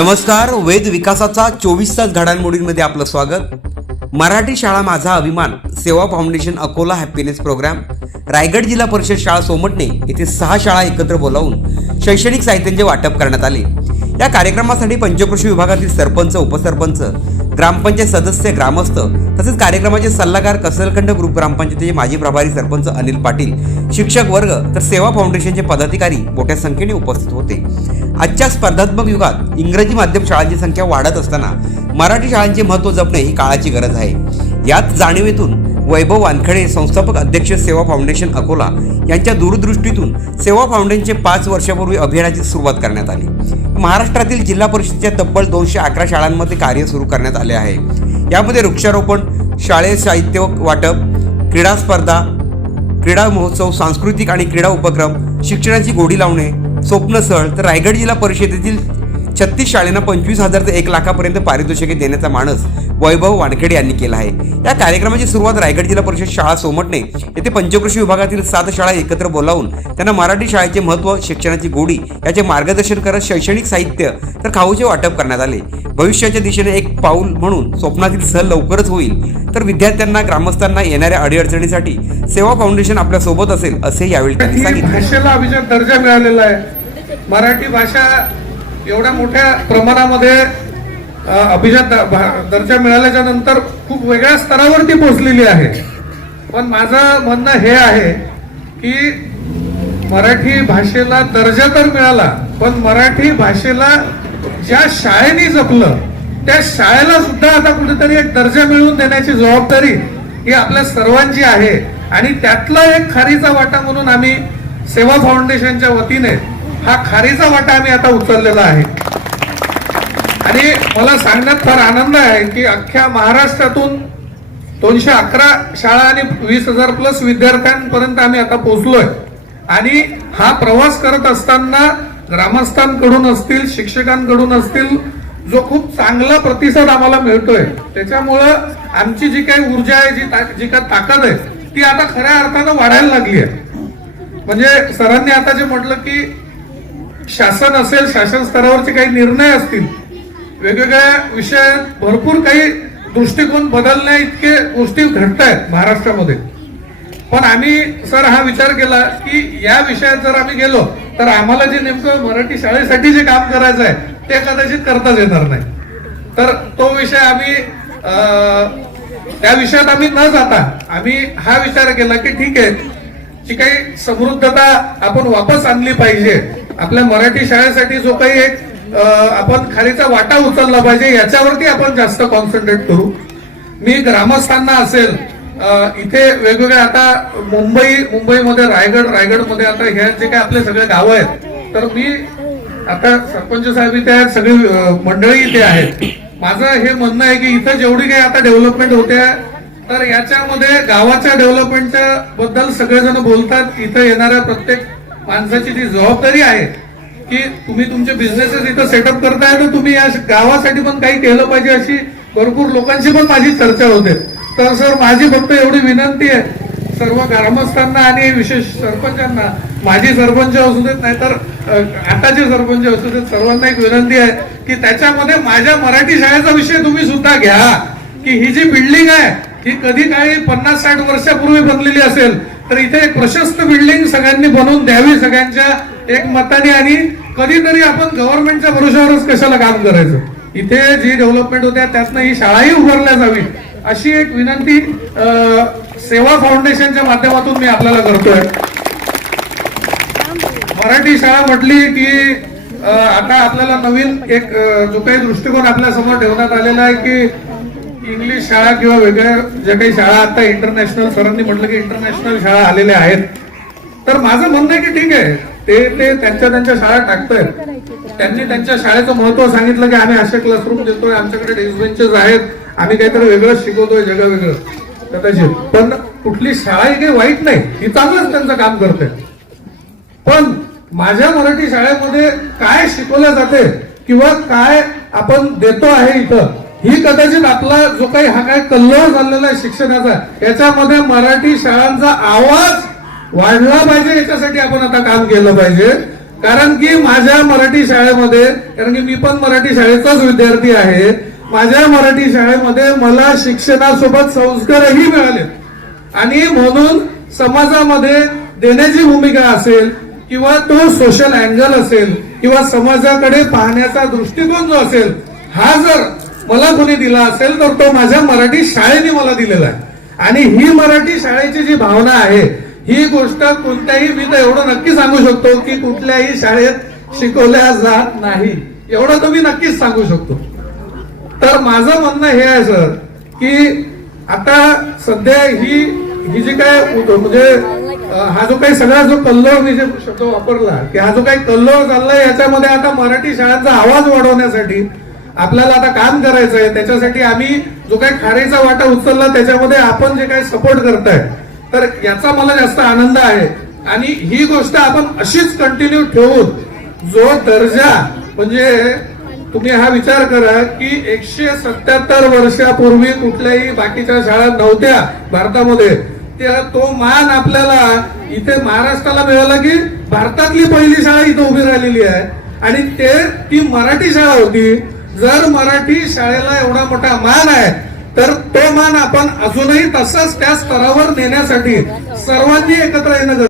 नमस्कार वेद विकासाचा चोवीस तास घडामोडींमध्ये आपलं स्वागत. मराठी शाळा माझा अभिमान Seva foundation Akola happiness program Raigad जिल्हा परिषद शाळा सोमटणे येथे सहा शाळा एकत्र बोलावून शैक्षणिक साहित्यांचे वाटप करण्यात आले. या कार्यक्रमासाठी पंचकृषी विभागातील सरपंच उपसरपंच ग्रामपंचायत सदस्य ग्रामस्थ तसेच कार्यक्रमाचे सल्लागार कसलखंड ग्रुप ग्रामपंचायतीचे माजी प्रभारी सरपंच अनिल पाटील शिक्षक वर्ग तर सेवा फाउंडेशनचे पदाधिकारी मोठ्या संख्येने उपस्थित होते. आजच्या स्पर्धात्मक युगात इंग्रजी माध्यम शाळांची संख्या वाढत असताना मराठी शाळांचे महत्त्व जपणे ही काळाची गरज आहे. याच जाणीवेतून वैभव वानखडे संस्थापक अध्यक्ष सेवा फाउंडेशन अकोला यांच्या दूरदृष्टीतून सेवा फाउंडेशनचे पाच वर्षापूर्वी अभियानाची सुरुवात करण्यात आली. महाराष्ट्रातील जिल्हा परिषदेच्या तब्बल दोनशे अकरा शाळांमध्ये कार्य सुरू करण्यात आले आहे. यामध्ये वृक्षारोपण शाळेय साहित्य वाटप क्रीडा स्पर्धा क्रीडा महोत्सव सांस्कृतिक आणि क्रीडा उपक्रम शिक्षणाची गोडी लावणे स्वप्नसळ तर रायगड जिल्हा परिषदेतील छत्तीस शाळेंना पंचवीस हजार ते एक लाखापर्यंत पारितोषिके देण्याचा मानस वैभव वानखेडे यांनी केला आहे. या कार्यक्रमाची सुरुवात रायगड जिल्हा परिषद शाळा सोमटणे येथे पंचकृषी विभागातील सात शाळा एकत्र बोलावून त्यांना मराठी शाळेचे महत्त्व शिक्षणाची गोडी याचे मार्गदर्शन करत शैक्षणिक साहित्य तर खाऊचे वाटप करण्यात आले. भविष्याच्या दिशेने एक पाऊल म्हणून स्वप्नातील सहल लवकरच होईल. तर विद्यार्थ्यांना ग्रामस्थांना येणाऱ्या अडीअडचणीसाठी सेवा फाउंडेशन आपल्यासोबत असेल असे यावेळी त्यांनी सांगितले. भाषेला अभिजात दर्जा मिळालेला आहे. मराठी भाषा एवढ्या मोठ्या प्रमाणामध्ये अभिजात द- भा- दर्जा मिळाल्याच्या नंतर खूप वेगळ्या स्तरावरती पोहोचलेली आहे. पण माझं म्हणणं हे आहे की मराठी भाषेला दर्जा तर मिळाला पण मराठी भाषेला ज्या शाळेने जपलं त्या शाळेला सुद्धा आता कुठेतरी एक दर्जा मिळवून देण्याची जबाबदारी ही आपल्या सर्वांची आहे. आणि त्यातला एक खारीचा वाटा म्हणून आम्ही सेवा फाउंडेशनच्या वतीने हा खारीचा वाटा आम्ही आता उचललेला आहे. आणि मला सांगण्यात फार आनंद आहे की अख्ख्या महाराष्ट्रातून दोनशे अकरा शाळा आणि वीस हजार प्लस विद्यार्थ्यांपर्यंत आम्ही आता पोहोचलोय. आणि हा प्रवास करत असताना ग्रामस्थांकडून असतील शिक्षकांकडून असतील जो खूप चांगला प्रतिसाद आम्हाला मिळतोय. त्याच्यामुळं आमची जी काही ऊर्जा आहे जी ता- जी काही ताकद आहे ती आता खऱ्या अर्थानं वाढायला लागली आहे. म्हणजे सरांनी आता जे म्हटलं की शासन असेल शासन स्तरावरचे काही निर्णय असतील वेगवेगळ्या विषयात भरपूर काही दृष्टिकोन बदलण्या इतके गोष्टी घडत आहेत महाराष्ट्रामध्ये. पण आम्ही सर हा विचार केला की या विषयात जर आम्ही गेलो तर आम्हाला जे नेमकं मराठी शाळेसाठी जे काम करायचं आहे ते कदाचित करताच येणार नाही. तर तो विषय आम्ही त्या विषयात आम्ही न जाता आम्ही हा विचार केला की ठीक आहे जी काही समृद्धता आपण वापस आणली पाहिजे आपल्या मराठी शाळेसाठी जो काही एक आपण खालीचा वाटा उचलला पाहिजे याच्यावरती आपण जास्त कॉन्सन्ट्रेट करू. मी ग्रामस्थांना असेल इथे वेगवेगळ्या आता मुंबई मुंबईमध्ये रायगड रायगडमध्ये आता ह्या जे काही आपले सगळे गाव आहेत तर मी आता सरपंच साहेब इथे आहेत सगळी मंडळी इथे आहेत. माझं हे म्हणणं आहे की इथं जेवढी काही आता डेव्हलपमेंट होते तर याच्यामध्ये गावाच्या डेव्हलपमेंटच्या बद्दल सगळेजण बोलतात. इथं येणाऱ्या प्रत्येक माणसाची जी जबाबदारी आहे की तुम्ही तुमचे बिझनेसेस इथं सेटअप करताय तर तुम्ही या गावासाठी पण काही केलं पाहिजे अशी भरपूर लोकांशी पण माझी चर्चा होते. तर सर माझी फक्त एवढी विनंती आहे. सर्व ग्रामस्थांना आणि विशेष सरपंचांना माझी सरपंच असू देत नाहीतर आताचे सरपंच असू देत सर्वांना एक विनंती आहे की त्याच्यामध्ये माझ्या मराठी शाळेचा विषय तुम्ही सुद्धा घ्या. की ही जी बिल्डिंग आहे ही कधी काही पन्नास साठ वर्षापूर्वी बनलेली असेल तर इथे एक प्रशस्त बिल्डिंग सगळ्यांनी बनवून द्यावी सगळ्यांच्या एक मताने आणि कधीतरी आपण गव्हर्नमेंटच्या भरोशावरच कशाला काम करायचं? इथे जी डेव्हलपमेंट होत्या त्यातनं ही शाळाही उभारल्या जावी अशी एक विनंती सेवा फाउंडेशनच्या माध्यमातून मी आपल्याला करतोय. मराठी शाळा म्हटली की आता आपल्याला नवीन एक जो काही दृष्टिकोन आपल्यासमोर ठेवण्यात आलेला आहे की इंग्लिश शाळा किंवा वेगळ्या ज्या काही शाळा आता इंटरनॅशनल सरांनी म्हटलं की इंटरनॅशनल शाळा आलेल्या आहेत. तर माझं म्हणणं आहे की ठीक आहे. ते ते त्यांच्या त्यांच्या शाळा टाकतायत त्यांनी त्यांच्या शाळेचं महत्त्व सांगितलं की आम्ही असे क्लासरूम देतोय आमच्याकडे डेस्क बेंचेस आहेत. आम्ही काहीतरी वेगळं शिकवतोय जगा वेगळं. कदाचित. पण कुठली शाळा ही काही वाईट नाही. ही चांगलंच त्यांचं काम करते पण माझ्या मराठी शाळेमध्ये काय शिकवलं जाते किंवा काय आपण देतो आहे इथं ही कदाचित आपला जो काही हा काय कल्लोळ झालेला आहे शिक्षणाचा याच्यामध्ये मराठी शाळांचा आवाज वाढला पाहिजे याच्यासाठी आपण आता काम केलं पाहिजे. कारण की माझ्या मराठी शाळेमध्ये कारण की मी पण मराठी शाळेचाच विद्यार्थी आहे माझ्या मराठी शाळेमध्ये मला शिक्षणासोबत संस्कारही मिळाले. आणि म्हणून समाजामध्ये देण्याची भूमिका असेल किंवा तो सोशल अँगल असेल किंवा समाजाकडे पाहण्याचा दृष्टिकोन जो असेल हा जर मला कोणी दिला असेल तर तो माझ्या मराठी शाळेने मला दिलेला आहे. आणि ही मराठी शाळेची जी भावना आहे ही गोष्ट कोणत्याही मी तर एवढं नक्की सांगू शकतो की कुठल्याही शाळेत शिकवल्या जात नाही. एवढं तर मी नक्कीच सांगू शकतो. तर माझं म्हणणं हे आहे सर की आता सध्या ही ही जी काय म्हणजे हा जो काही सगळा जो कल्लोळ मी जे शब्द वापरला की हा जो काही कल्लोळ चाललाय याच्यामध्ये आता मराठी शाळांचा आवाज वाढवण्यासाठी आपल्याला आता काम करायचं आहे त्याच्यासाठी आम्ही जो काही खारेचा वाटा उचलला त्याच्यामध्ये आपण जे काही सपोर्ट करताय तर याचा मला जास्त आनंद आहे. आणि ही गोष्ट आपण अशीच कंटिन्यू ठेवून जो दर्जा म्हणजे तुम्ही हा विचार करा की एकशे सत्याहत्तर वर्षापूर्वी कुठल्याही बाकीच्या शाळा नव्हत्या भारतामध्ये त्या तो मान आपल्याला इथे महाराष्ट्राला मिळाला की भारतातली पहिली शाळा इथे उभी राहिलेली आहे. आणि ते ती मराठी शाळा होती जर मराठी शाळेला एवढा मोठा मान आहे तर तो मान आपण अजूनही तसाच त्या स्तरावर नेण्यासाठी सर्वांनी एकत्र येणं